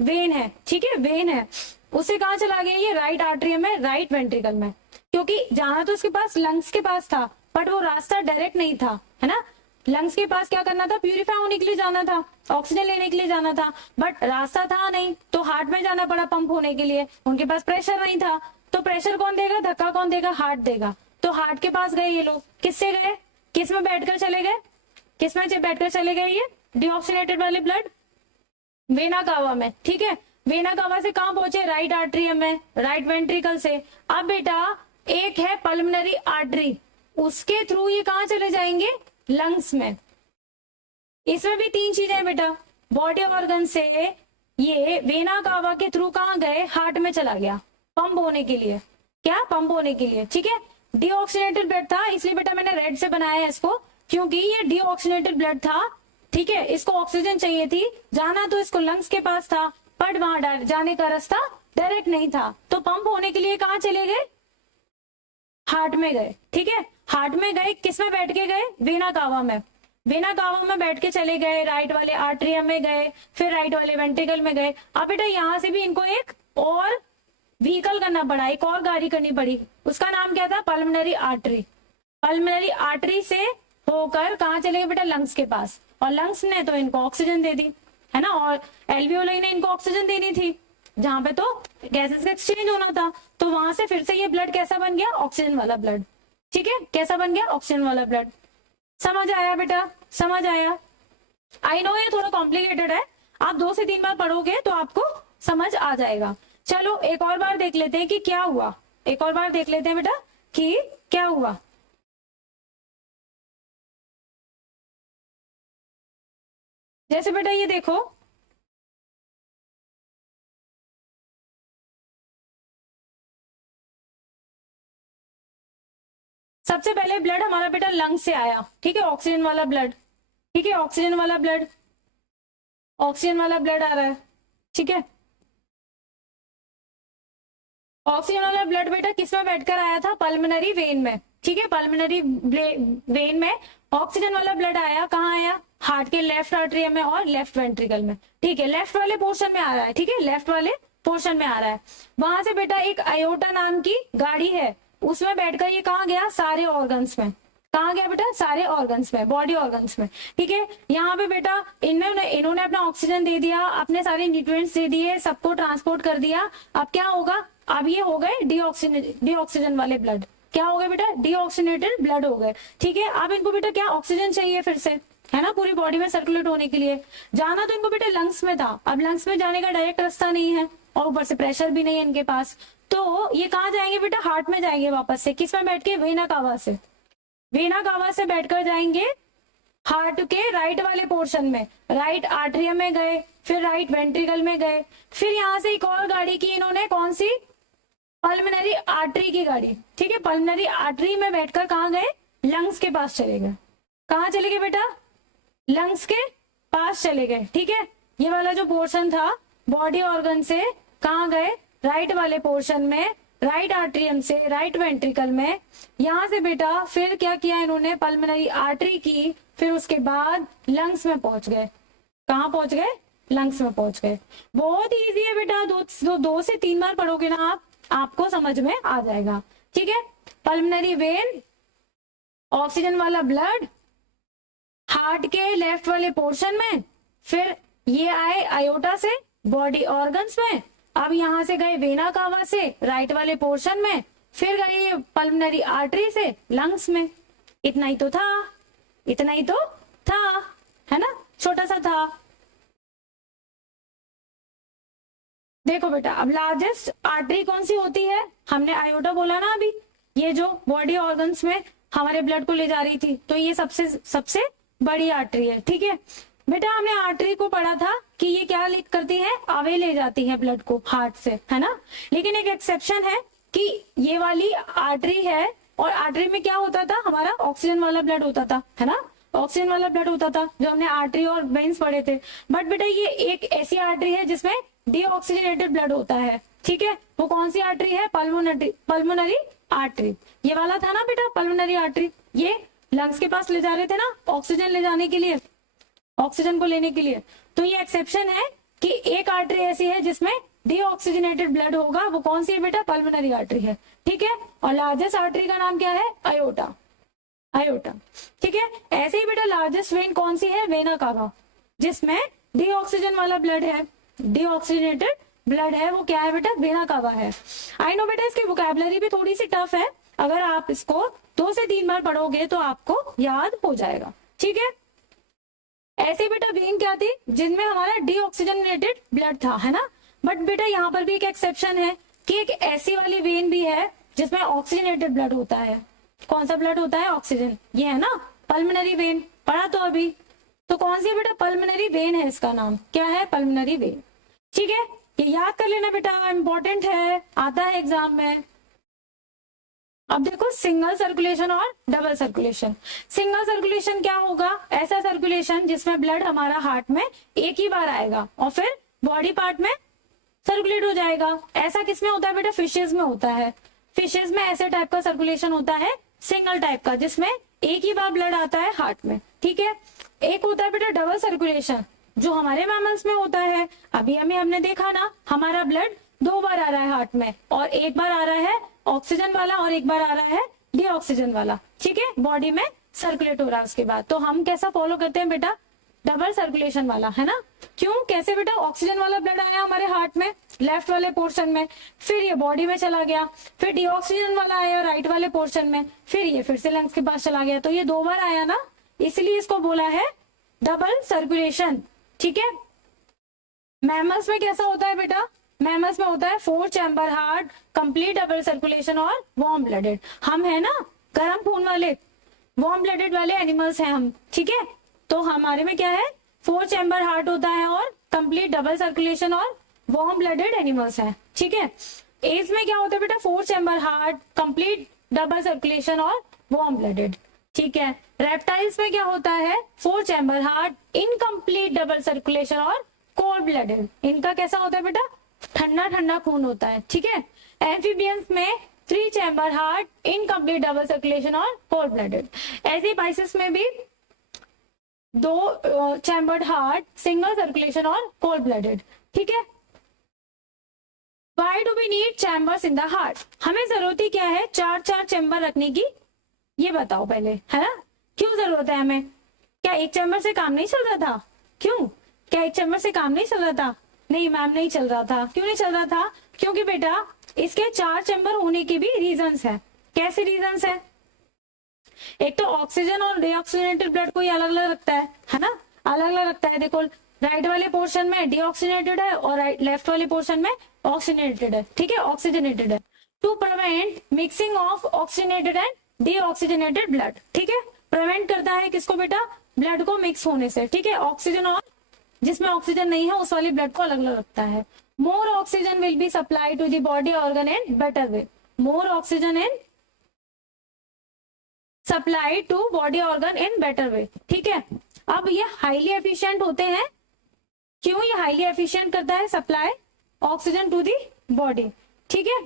वेन है, ठीक है, वेन है, उससे कहाँ चला गया, ये राइट आर्ट्रियम में राइट वेंट्रिकल में। क्योंकि जाना तो उसके पास लंग्स के पास था, बट वो रास्ता डायरेक्ट नहीं था, है ना, लंग्स के पास क्या करना था, प्यूरिफाई होने के लिए जाना था, ऑक्सीजन लेने के लिए जाना था, बट रास्ता था नहीं, तो हार्ट में जाना पड़ा पंप होने के लिए। उनके पास प्रेशर नहीं था, तो प्रेशर कौन देगा, धक्का कौन देगा, हार्ट देगा। तो हार्ट के पास गए ये लोग, किससे गए, किस में बैठकर चले गए, किस में बैठकर चले गए, ये डीऑक्सीनेटेड वाले ब्लड वेना कावा में। ठीक है, वेना कावा से कहां पहुंचे, राइट आर्टरियम में, राइट वेंट्रिकल से। अब बेटा एक है पल्मोनरी आर्टरी, उसके थ्रू ये कहां चले जाएंगे, लंग्स में। इसमें भी 3 चीजें हैं बेटा, बॉडी ऑर्गन से ये वेना कावा के थ्रू कहां गए, हार्ट में चला गया पंप होने के लिए, क्या पंप होने के लिए। ठीक है, डीऑक्सीनेटेड ब्लड था, इसलिए बेटा मैंने रेड से बनाया है इसको, क्योंकि ये डीऑक्सीनेटेड ब्लड था। ठीक है, इसको ऑक्सीजन चाहिए थी, जाना तो इसको लंग्स के पास था, बट वहां जाने का रास्ता डायरेक्ट नहीं था, तो पंप होने के लिए कहां चले गए, हार्ट में गए। ठीक है, हार्ट में गए, किस में बैठ के गए, वेना कावा में। वेना कावा में बैठ के चले गए, राइट वाले आर्टरियम में गए, फिर राइट वाले वेंट्रिकल में गए। अब बेटा यहां से भी इनको एक और व्हीकल करना पड़ा, एक और गाड़ी करनी पड़ी, उसका नाम क्या था, पल्मोनरी आर्टरी। पल्मोनरी आर्टरी से होकर कहां चले गए बेटा, लंग्स के पास, और लंग्स ने तो इनको ऑक्सीजन दे दी, है ना, और एल्वियोलाई ने इनको ऑक्सीजन देनी थी, जहां पे तो गैसेस का एक्सचेंज होना था, तो वहां से फिर से ये ब्लड कैसा बन गया, ऑक्सीजन वाला ब्लड। ठीक है, कैसा बन गया, ऑक्सीजन वाला ब्लड। समझ आया बेटा, समझ आया। आई नो ये थोड़ा कॉम्प्लिकेटेड है, आप 2 से 3 बार पढ़ोगे तो आपको समझ आ जाएगा। चलो एक और बार देख लेते हैं कि क्या हुआ, एक और बार देख लेते हैं बेटा कि क्या हुआ। जैसे बेटा ये देखो, सबसे पहले ब्लड हमारा बेटा लंग से आया। ठीक है, ऑक्सीजन वाला ब्लड, ठीक है, ऑक्सीजन वाला ब्लड, ऑक्सीजन वाला ब्लड आ रहा है। ठीक है, ऑक्सीजन वाला ब्लड बेटा किसमें बैठकर आया था, पल्मोनरी वेन में। ठीक है, पल्मोनरी वेन में ऑक्सीजन वाला ब्लड आया, कहाँ आया, हार्ट के लेफ्ट आर्टरियम में और लेफ्ट वेंट्रिकल में। ठीक है, लेफ्ट वाले पोर्शन में आ रहा है, ठीक है, लेफ्ट वाले पोर्शन में आ रहा है। वहां से बेटा एक आयोटा नाम की गाड़ी है, उसमें बैठकर ये कहाँ गया, सारे ऑर्गन्स में। कहाँ गया बेटा, सारे ऑर्गन्स में, बॉडी ऑर्गन्स में। ठीक है, यहाँ पे बेटा इन्होंने अपना ऑक्सीजन दे दिया, अपने सारे न्यूट्रिएंट्स दे दिए, सबको ट्रांसपोर्ट कर दिया। अब क्या होगा, अब ये हो गए डीऑक्सीजन वाले ब्लड। क्या हो गए बेटा, डीऑक्सीनेटेड ब्लड हो गए। ठीक है, अब इनको बेटा क्या, ऑक्सीजन चाहिए फिर से, है ना, पूरी बॉडी में सर्कुलेट होने के लिए। जाना तो इनको बेटा लंग्स में था, अब लंग्स में जाने का डायरेक्ट रास्ता नहीं है, और ऊपर से प्रेशर भी नहीं है इनके पास, तो ये कहाँ जाएंगे बेटा, हार्ट में जाएंगे वापस से। किस में बैठ के, वेना कावा से, वेना कावा से बैठकर जाएंगे हार्ट के राइट वाले पोर्शन में, राइट आर्टरियम में गए, फिर राइट वेंट्रिकल में गए, फिर यहाँ से एक और गाड़ी की इन्होंने, कौन सी, पल्मोनरी आर्टरी की गाड़ी। ठीक है, पल्मोनरी आर्टरी में बैठकर कहाँ गए, लंग्स के पास चले गए। कहाँ चले गए बेटा, लंग्स के पास चले गए। ठीक है, ये वाला जो पोर्शन था बॉडी ऑर्गन से कहाँ गए, राइट वाले पोर्शन में, राइट आर्टरियम से राइट वेंट्रिकल में। यहां से बेटा फिर क्या किया इन्होंने, पल्मोनरी आर्टरी की, फिर उसके बाद लंग्स में पहुंच गए। कहाँ पहुंच गए, लंग्स में पहुंच गए। बहुत इजी है बेटा, 2 से 3 बार पढ़ोगे ना आप, आपको समझ में आ जाएगा। ठीक है, पल्मोनरी वेन, ऑक्सीजन वाला ब्लड हार्ट के लेफ्ट वाले पोर्शन में, फिर ये आए आयोटा से बॉडी ऑर्गन्स में, अब यहां से गए वेना कावा से राइट वाले पोर्शन में, फिर गए पल्मोनरी आर्टरी से लंग्स में। इतना ही तो था, इतना ही तो था, है ना, छोटा सा था। देखो बेटा, अब लार्जेस्ट आर्टरी कौन सी होती है, हमने आयोटा बोला ना अभी, ये जो बॉडी ऑर्गन्स में हमारे ब्लड को ले जा रही थी, तो ये सबसे बड़ी आर्टरी है। ठीक है बेटा, हमने आर्टरी को पढ़ा था कि ये क्या करती है, अवे ले जाती है ब्लड को हार्ट से, है ना। लेकिन एक एक्सेप्शन है कि ये वाली आर्टरी है, और आर्टरी में क्या होता था, हमारा ऑक्सीजन वाला ब्लड होता था, है ना, ऑक्सीजन वाला ब्लड होता था, जो हमने आर्टरी और वेन्स पढ़े थे। बट बेटा ये एक ऐसी आर्टरी है जिसमें डीऑक्सीजनेटेड ब्लड होता है। ठीक है, वो कौन सी आर्टरी है, पल्मोनरी आर्टरी। ये वाला था ना बेटा पल्मोनरी आर्टरी, ये लंग्स के पास ले जा रहे थे ना ऑक्सीजन ले जाने के लिए, ऑक्सीजन को लेने के लिए। तो ये एक्सेप्शन है कि एक आर्टरी ऐसी है जिसमें डीऑक्सीजनेटेड ब्लड होगा, वो कौन सी है बेटा, पल्मोनरी आर्टरी है। ठीक है, और लार्जेस्ट आर्टरी का नाम क्या है, अयोटा। आयोटा। ठीक है, ऐसे ही बेटा लार्जेस्ट वेन कौन सी है, वेना कावा, जिसमें डीऑक्सीजन वाला ब्लड है, डीऑक्सीजनेटेड ब्लड है, वो क्या है बेटा, वेना कावा है। आई नो बेटा इसकी वोकैबुलरी भी थोड़ी सी टफ है, अगर आप इसको 2 से 3 बार पढ़ोगे तो आपको याद हो जाएगा। ठीक है, ऐसे बेटा वेन क्या थी, जिनमें हमारा डीऑक्सीजनेटेड ब्लड था, है ना। बट बेटा यहाँ पर भी एक एक्सेप्शन है कि एक ऐसी वाली वेन भी है जिसमें ऑक्सीजनेटेड ब्लड होता है। कौन सा ब्लड होता है, ऑक्सीजन, ये है ना पल्मोनरी वेन, पढ़ा तो अभी। तो कौन सी है बेटा, पल्मोनरी वेन है, इसका नाम क्या है, पल्मोनरी वेन। ठीक है, ये याद कर लेना बेटा, इंपॉर्टेंट है, आता है एग्जाम में। अब देखो सिंगल सर्कुलेशन और डबल सर्कुलेशन। सिंगल सर्कुलेशन क्या होगा, ऐसा सर्कुलेशन जिसमें ब्लड हमारा हार्ट में एक ही बार आएगा और फिर बॉडी पार्ट में सर्कुलेट हो जाएगा। ऐसा किसमें होता है बेटा, फिशेज में होता है। फिशेज में ऐसे टाइप का सर्कुलेशन होता है, सिंगल टाइप का, जिसमें एक ही बार ब्लड आता है हार्ट में। ठीक है, एक होता है बेटा डबल सर्कुलेशन, जो हमारे मैमल्स में होता है। अभी हमने देखा ना, हमारा ब्लड 2 बार आ रहा है हार्ट में, और एक बार आ रहा है ऑक्सीजन वाला और एक बार आ रहा है डीऑक्सीजन वाला। ठीक है, बॉडी में सर्कुलेट हो रहा है उसके बाद। तो हम कैसा फॉलो करते हैं बेटा, डबल सर्कुलेशन वाला, है ना। क्यों, कैसे बेटा, ऑक्सीजन वाला ब्लड आया हमारे हार्ट में लेफ्ट वाले पोर्शन में, फिर ये बॉडी में चला गया, फिर डीऑक्सीजन वाला आया राइट वाले पोर्शन में, फिर ये फिर से लंग्स के पास चला गया। तो ये 2 बार आया ना, इसलिए इसको बोला है डबल सर्कुलेशन। ठीक है, मैमल्स में कैसा होता है बेटा, मैमल्स में होता है 4 chamber heart, complete double circulation और वार्म ब्लडेड। हम है ना गर्म खून वाले, वार्म ब्लडेड वाले एनिमल्स हैं हम। ठीक है, तो हमारे में क्या है, 4 चैम्बर हार्ट होता है और कंप्लीट डबल सर्कुलेशन और वार्म ब्लडेड एनिमल्स हैं। ठीक है, एज में क्या होता है बेटा, 4 chamber heart, complete double circulation और वार्म ब्लडेड। ठीक है, रेप्टाइल्स में क्या होता है, 4 chamber heart, incomplete double circulation और कोल्ड ब्लडेड। इनका कैसा होता है बेटा, ठंडा ठंडा खून होता है। ठीक है, एम्फीबियंस में 3 chamber heart, incomplete double circulation और कोल्ड ब्लडेड। ऐसे बाइसेप्स में भी 2 चैम्बर्ड हार्ट, सिंगल सर्कुलेशन और कोल्ड ब्लडेड। ठीक है, why do we need chambers in the heart, हमें जरूरत ही क्या है 4 चैम्बर रखने की, ये बताओ पहले, है ना। क्यों जरूरत है हमें, क्या एक चैम्बर से काम नहीं चल रहा था, क्यों, क्या एक चैम्बर से काम नहीं चल रहा था, नहीं मैम नहीं चल रहा था। क्यों नहीं चल रहा था, क्योंकि बेटा इसके 4 चैम्बर होने के भी रीजंस है। कैसे रीजंस है, एक तो ऑक्सीजन और डीऑक्सीजनेटेड ब्लड कोई अलग अलग रखता है ना, अलग अलग रखता है। देखो राइट वाले पोर्शन में डीऑक्सीजनेटेड है और लेफ्ट वाले पोर्शन में ऑक्सीजनेटेड है। ठीक है, ऑक्सीजनेटेड है, to prevent mixing of oxygenated and deoxygenated blood. ठीक है, प्रिवेंट करता है किसको बेटा, ब्लड को मिक्स होने से। ठीक है, ऑक्सीजन और जिसमें ऑक्सीजन नहीं है उस वाली ब्लड को अलग अलग रखता है। More oxygen will be supply to the body organ in better way, more oxygen in supply to body organ in better way. ठीक है, अब ये हाईली एफिशिएंट होते हैं, क्यों, ये हाईली एफिशिएंट करता है supply oxygen to the body. ठीक है,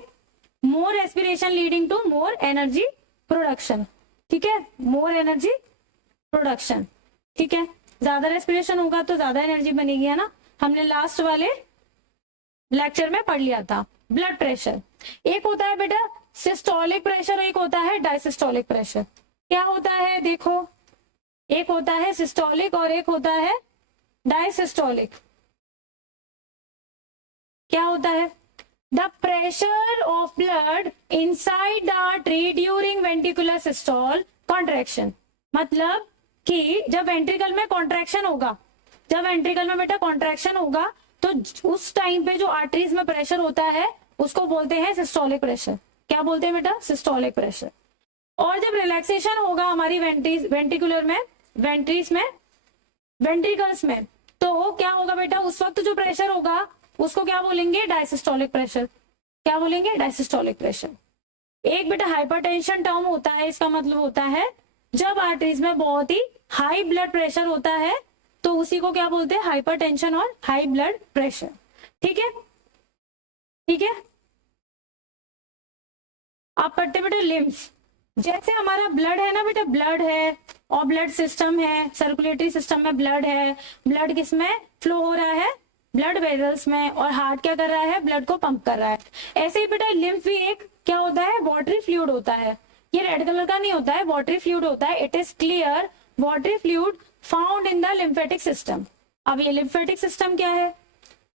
more respiration leading to more energy production. ठीक है, मोर एनर्जी प्रोडक्शन। ठीक है, ज्यादा रेस्पिरेशन होगा तो ज्यादा एनर्जी बनेगी, है ना, हमने लास्ट वाले लेक्चर में पढ़ लिया था। ब्लड प्रेशर, एक होता है बेटा सिस्टोलिक प्रेशर, एक होता है डायसिस्टोलिक प्रेशर। क्या होता है देखो, एक होता है सिस्टोलिक और एक होता है डायसिस्टोलिक। क्या होता है, the pressure of blood inside the artery during ventricular systole contraction, मतलब कि जब वेंट्रिकल में कॉन्ट्रैक्शन होगा, जब वेंट्रिकल में बेटा कॉन्ट्रैक्शन होगा तो उस टाइम पे जो आर्टरीज में प्रेशर होता है उसको बोलते हैं सिस्टोलिक प्रेशर। क्या बोलते हैं बेटा, सिस्टोलिक प्रेशर। और जब रिलैक्सेशन होगा हमारी वेंट्रिकुलर में, वेंट्रीज में, वेंट्रिकल्स में, तो क्या होगा बेटा, उस वक्त जो प्रेशर होगा उसको क्या बोलेंगे, डायसिस्टोलिक प्रेशर। क्या बोलेंगे, डायसिस्टोलिक प्रेशर। एक बेटा हाइपरटेंशन टर्म होता है, इसका मतलब होता है जब आर्टरीज में बहुत ही हाई ब्लड प्रेशर होता है तो उसी को क्या बोलते हैं, हाइपरटेंशन और हाई ब्लड प्रेशर। ठीक है, ठीक है, आप पढ़ते बेटा लिम्फ, जैसे हमारा ब्लड है ना बेटा, ब्लड है और ब्लड सिस्टम है, सर्कुलेटरी सिस्टम में ब्लड है, ब्लड किसमें फ्लो हो रहा है, ब्लड वेजल्स में, और हार्ट क्या कर रहा है, ब्लड को पंप कर रहा है। ऐसे ही बेटा लिम्फ भी एक क्या होता है, वाटरी फ्लूइड होता है। ये रेड कलर का नहीं होता है, वाटरी फ्लूइड होता है। It is clear watery fluid found in the lymphatic system. अब ये लिम्फेटिक सिस्टम क्या है?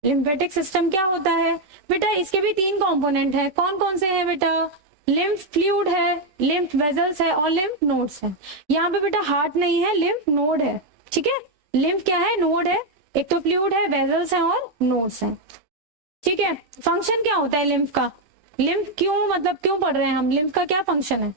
लिम्फेटिक सिस्टम क्या होता है बेटा? इसके भी 3 कंपोनेंट है। कौन कौन से हैं बेटा? लिम्फ फ्लूइड है, लिम्फ वेजल्स है और लिम्फ नोड्स है। यहाँ पे बेटा हार्ट नहीं है, लिम्फ नोड है। ठीक है, लिम्फ क्या है? नोड है। एक तो फ्लूइड है, वेजल्स है और नोड्स है। ठीक है, फंक्शन क्या होता है लिम्फ का? लिम्फ क्यों, मतलब क्यों पढ़ रहे हैं हम? लिम्फ का क्या फंक्शन है?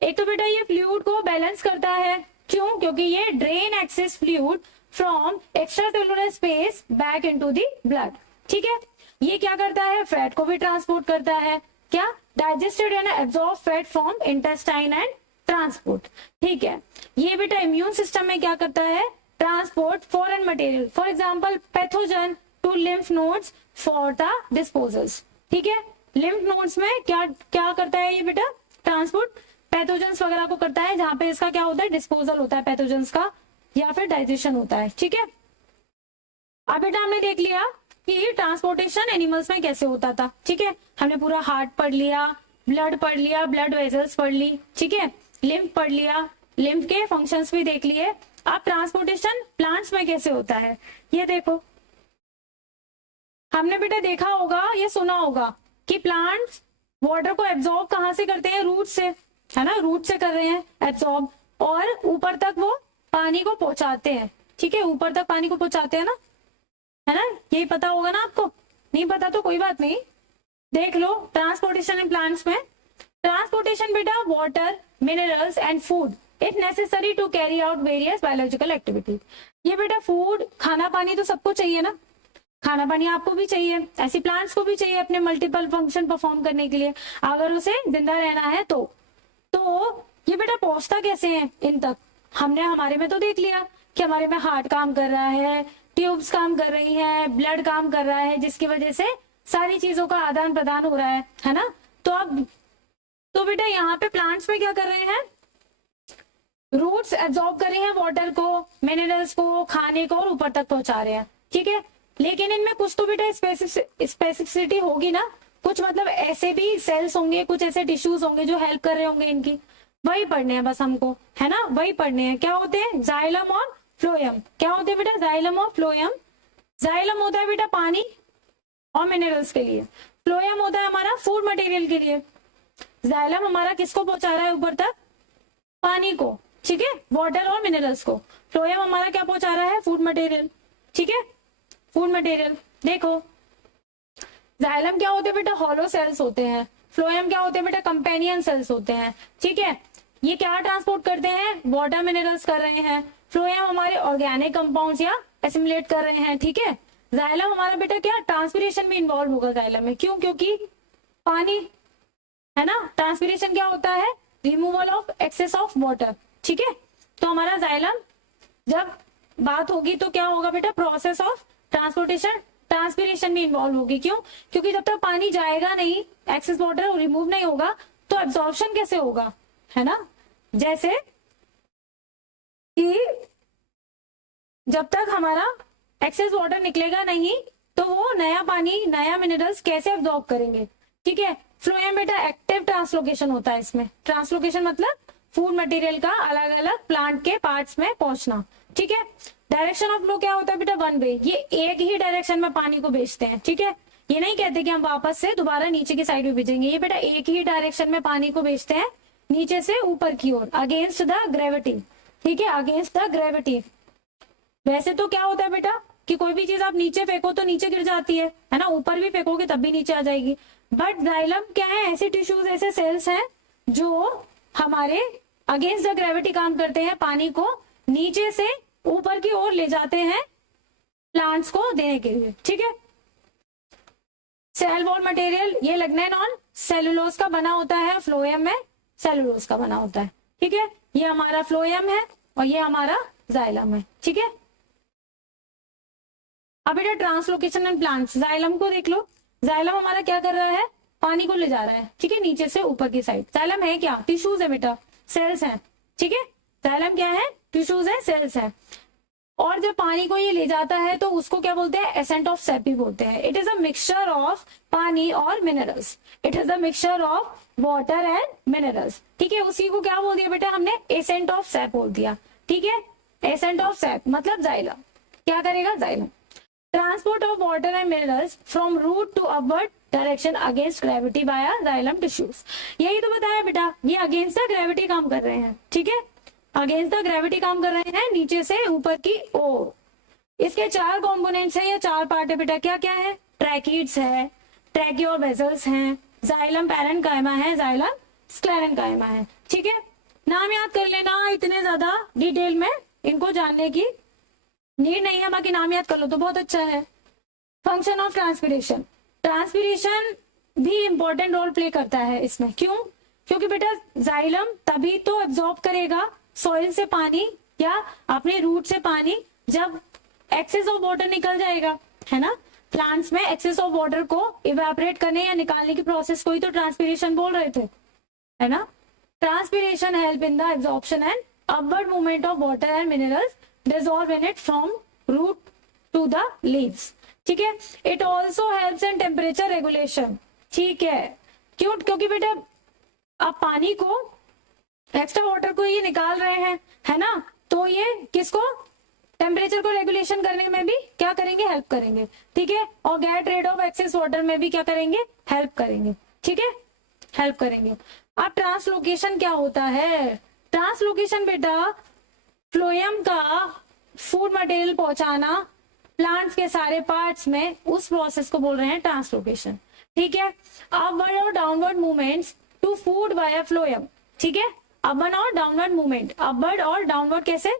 एक तो बेटा ये फ्लूइड को बैलेंस करता है। क्यों? क्योंकि ये drain access fluid from extracellular space back into the blood. ठीक है, ये क्या करता है? फैट को भी ट्रांसपोर्ट करता है। क्या? Digested and absorb fat from intestine and transport. ठीक है, ये बेटा इम्यून सिस्टम में क्या करता है? Transport foreign material, for example pathogen to lymph nodes for the disposals. ठीक है, लिम्फ नोड्स में क्या क्या करता है ये बेटा? ट्रांसपोर्ट पैथोजेंस वगैरह को करता है, जहां पे इसका क्या होता है? डिस्पोजल होता है पैथोजेंस का, या फिर डाइजेशन होता है। ठीक है, अब बेटा हमने देख लिया कि ट्रांसपोर्टेशन एनिमल्स में कैसे होता था। ठीक है, हमने पूरा हार्ट पढ़ लिया, ब्लड पढ़ लिया, ब्लड वेजल्स पढ़ ली। ठीक है, लिम्फ पढ़ लिया, लिम्फ के फंक्शंस भी देख लिए। अब ट्रांसपोर्टेशन प्लांट्स में कैसे होता है ये देखो। हमने बेटा देखा होगा, ये सुना होगा कि प्लांट्स वाटर को एब्जॉर्ब कहाँ से करते हैं? रूट से, है ना? रूट से कर रहे हैं एब्जॉर्ब, और ऊपर तक वो पानी को पहुंचाते हैं। ठीक है, ऊपर तक पानी को पहुंचाते हैं ना, है ना? यही पता होगा ना आपको? नहीं पता तो कोई बात नहीं, देख लो। ट्रांसपोर्टेशन इन प्लांट्स में, ट्रांसपोर्टेशन बेटा water, minerals and food is necessary to carry out various biological activity. ये बेटा फूड, खाना पानी तो सबको चाहिए ना, खाना पानी आपको भी चाहिए, ऐसी प्लांट्स को भी चाहिए अपने मल्टीपल फंक्शन परफॉर्म करने के लिए, अगर उसे जिंदा रहना है तो ये बेटा पहुंचता कैसे है इन तक? हमने हमारे में तो देख लिया कि हमारे में हार्ट काम कर रहा है, ट्यूब्स काम कर रही हैं, ब्लड काम कर रहा है, जिसकी वजह से सारी चीजों का आदान प्रदान हो रहा है ना? तो अब तो बेटा यहाँ पे प्लांट्स में क्या कर रहे हैं? रूट्स एब्जॉर्ब कर रहे हैं वाटर को, मिनरल्स को, खाने को, और ऊपर तक पहुंचा रहे हैं। ठीक है, लेकिन इनमें कुछ तो बेटा स्पेसिफिसिटी होगी ना, कुछ मतलब ऐसे भी सेल्स होंगे, कुछ ऐसे टिश्यूज होंगे जो हेल्प कर रहे होंगे इनकी। वही पढ़ने हैं बस हमको, है ना? वही पढ़ने हैं। क्या होते हैं? जाइलम और फ्लोएम। क्या होते हैं बेटा? जाइलम और फ्लोएम। जाइलम होता है बेटा पानी और मिनरल्स के लिए, फ्लोएम होता है हमारा फूड मटेरियल के लिए। जाइलम हमारा किसको पहुंचा रहा है ऊपर तक? पानी को। ठीक है, वाटर और मिनरल्स को। फ्लोएम हमारा क्या पहुंचा रहा है? Food material. ठीक है, फूड मटेरियल। देखो, जाइलम क्या होते हैं बेटा? हॉलो सेल्स होते हैं। फ्लोएम क्या होते हैं बेटा? कंपेनियन सेल्स होते हैं। ठीक है, ये क्या ट्रांसपोर्ट करते हैं? वाटर मिनरल्स कर रहे हैं। फ्लोएम हमारे ऑर्गेनिक कंपाउंड्स या एसिमिलेट कर रहे हैं। ठीक है, जाइलम हमारा बेटा क्या? ट्रांसपिरेशन में इन्वॉल्व होगा जाइलम में। क्यों? क्योंकि पानी, है ना? ट्रांसपिरेशन क्या होता है? Removal of excess of water. ठीक है, तो हमारा जाइलम जब बात होगी तो क्या होगा बेटा? प्रोसेस ऑफ ट्रांसपोर्टेशन, ट्रांसपिरेशन में इन्वॉल्व होगी। क्यों? क्योंकि जब तक पानी जाएगा नहीं, एक्सेस वाटर रिमूव नहीं होगा, तो एब्जॉर्प्शन कैसे होगा, है ना? जैसे कि जब तक हमारा एक्सेस वाटर निकलेगा नहीं, तो वो नया पानी, नया मिनरल्स कैसे एब्जॉर्ब करेंगे? ठीक है, फ्लोएम बेटा एक्टिव ट्रांसलोकेशन होता है इसमें। ट्रांसलोकेशन मतलब फूड मटेरियल का अलग अलग प्लांट के पार्ट्स में पहुंचना। ठीक है, डायरेक्शन ऑफ फ्लो क्या होता है बेटा? One way. ये एक ही डायरेक्शन में पानी को भेजते हैं। ठीक है, ये नहीं कहते कि हम वापस से दोबारा नीचे की साइड में भेजेंगे। ये बेटा एक ही डायरेक्शन में पानी को भेजते हैं, नीचे से ऊपर की ओर, अगेंस्ट द ग्रेविटी। ठीक है, अगेंस्ट द ग्रेविटी। वैसे तो क्या होता है बेटा कि कोई भी चीज आप नीचे फेंको तो नीचे गिर जाती है ना? ऊपर भी फेंकोगे तब भी नीचे आ जाएगी। बट जाइलम क्या है? ऐसे टिश्यूज, ऐसे सेल्स हैं जो हमारे अगेंस्ट द ग्रेविटी काम करते हैं, पानी को नीचे से ऊपर की ओर ले जाते हैं प्लांट्स को देने के लिए। ठीक है, सेल वॉल मटेरियल ये लिग्नाइन ऑन सेलुलोज का बना होता है, फ्लोएम में सेलुलोज का बना होता है। ठीक है, ये हमारा फ्लोएम है और ये हमारा जाइलम है। ठीक है, अब बेटा ट्रांसलोकेशन इन प्लांट्स, जाइलम को देख लो। जाइलम हमारा क्या कर रहा है? पानी को ले जा रहा है। ठीक है, नीचे से ऊपर की साइड। जाइलम है क्या? टिश्यूज है बेटा, सेल्स हैं। ठीक है, जाइलम क्या है? टिश्यूज है, सेल्स है। और जब पानी को ये ले जाता है तो उसको क्या बोलते हैं, एसेंट ऑफ सैप भी बोलते हैं। It is a mixture of पानी और minerals, it is a mixture of water and minerals. ठीक है, उसी को क्या बोल दिया बेटा हमने, एसेंट ऑफ सैप बोल दिया। ठीक है, एसेंट ऑफ सैप मतलब जाइलम, क्या करेगा, xylem. Transport of water and minerals from root to upward direction against gravity by xylem tissues. यही तो बताया बेटा, ये अगेंस्ट द ग्रेविटी काम कर रहे हैं। ठीक है, अगेंस्ट द ग्रेविटी काम कर रहे हैं, नीचे से ऊपर की ओर। इसके 4 कॉम्पोनेंट्स है या 4 पार्ट है बेटा, क्या क्या है, ट्रैकिड्स है, ट्रैकियोल वेसल्स हैं, जाइलम पैरेन्काइमा है, जाइलम स्क्लेरेन्काइमा है। ठीक है, नाम याद कर लेना, इतने ज्यादा डिटेल में इनको जानने की नीड नहीं है, बाकी नाम याद कर लो तो बहुत अच्छा है। फंक्शन ऑफ ट्रांसपिरेशन, ट्रांसपिरेशन भी इंपॉर्टेंट रोल प्ले करता है इसमें। क्यों, क्योंकि बेटा जाइलम तभी तो एब्जॉर्ब करेगा सॉइल से पानी या अपने रूट से पानी जब एक्सेस ऑफ वाटर निकल जाएगा, है ना। प्लांट्स में एक्सेस ऑफ वाटर को इवेपोरेट करने या निकालने की प्रोसेस को ही तो ट्रांसपिरेशन बोल रहे थे, है ना। Transpiration help in the absorption and upward movement of water and minerals dissolve in it from root to the leaves. ठीक है, it also helps in temperature regulation. ठीक है, क्यों, क्योंकि बेटा अब पानी को, एक्स्ट्रा वाटर को ये निकाल रहे हैं, है ना, तो ये किसको, टेम्परेचर को रेगुलेशन करने में भी क्या करेंगे, हेल्प करेंगे। ठीक है, और get rid of excess water में भी क्या करेंगे, हेल्प करेंगे। ठीक है, हेल्प करेंगे। अब ट्रांसलोकेशन क्या होता है, ट्रांसलोकेशन बेटा फ्लोएम का फूड मटेरियल पहुंचाना प्लांट्स के सारे पार्ट्स में, उस प्रोसेस को बोल रहे हैं ट्रांसलोकेशन। ठीक है, अपवर्ड और downward movements to food via phloem. ठीक है, अपवर्ड और डाउनवर्ड मूवमेंट, अपवर्ड और डाउनवर्ड कैसे,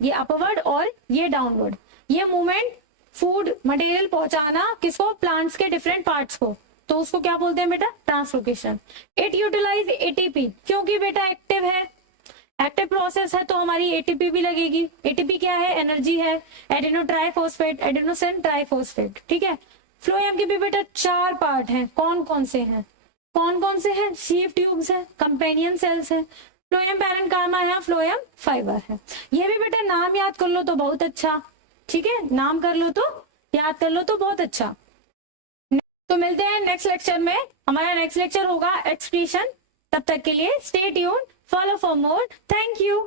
ये अपवर्ड और ये डाउनवर्ड, ये मूवमेंट फूड मटेरियल पहुंचाना किसको, प्लांट्स के डिफरेंट पार्ट्स को, तो उसको क्या बोलते हैं बेटा, ट्रांसलोकेशन। इट यूटिलाइज एटीपी, क्योंकि बेटा एक्टिव है, एक्टिव प्रोसेस है तो हमारी एटीपी भी लगेगी। एटीपी क्या है, एनर्जी है, एडेनो ट्राइफॉस्फेट, एडेनोसिन ट्राइफॉस्फेट। ठीक है, फ्लोएम के भी बेटा 4 पार्ट हैं, कौन कौन से हैं, कौन कौन से हैं, शीव ट्यूब्स है, कंपेनियन सेल्स है, फ्लोएम पैरेन्काइमा है, फ्लोएम फाइबर है। ये भी बेटा नाम याद कर लो तो बहुत अच्छा। ठीक है, नाम कर लो तो, याद कर लो तो बहुत अच्छा। तो मिलते हैं नेक्स्ट लेक्चर में, हमारा नेक्स्ट लेक्चर होगा एक्सक्रीशन। तब तक के लिए stay tuned, follow for more. Thank you.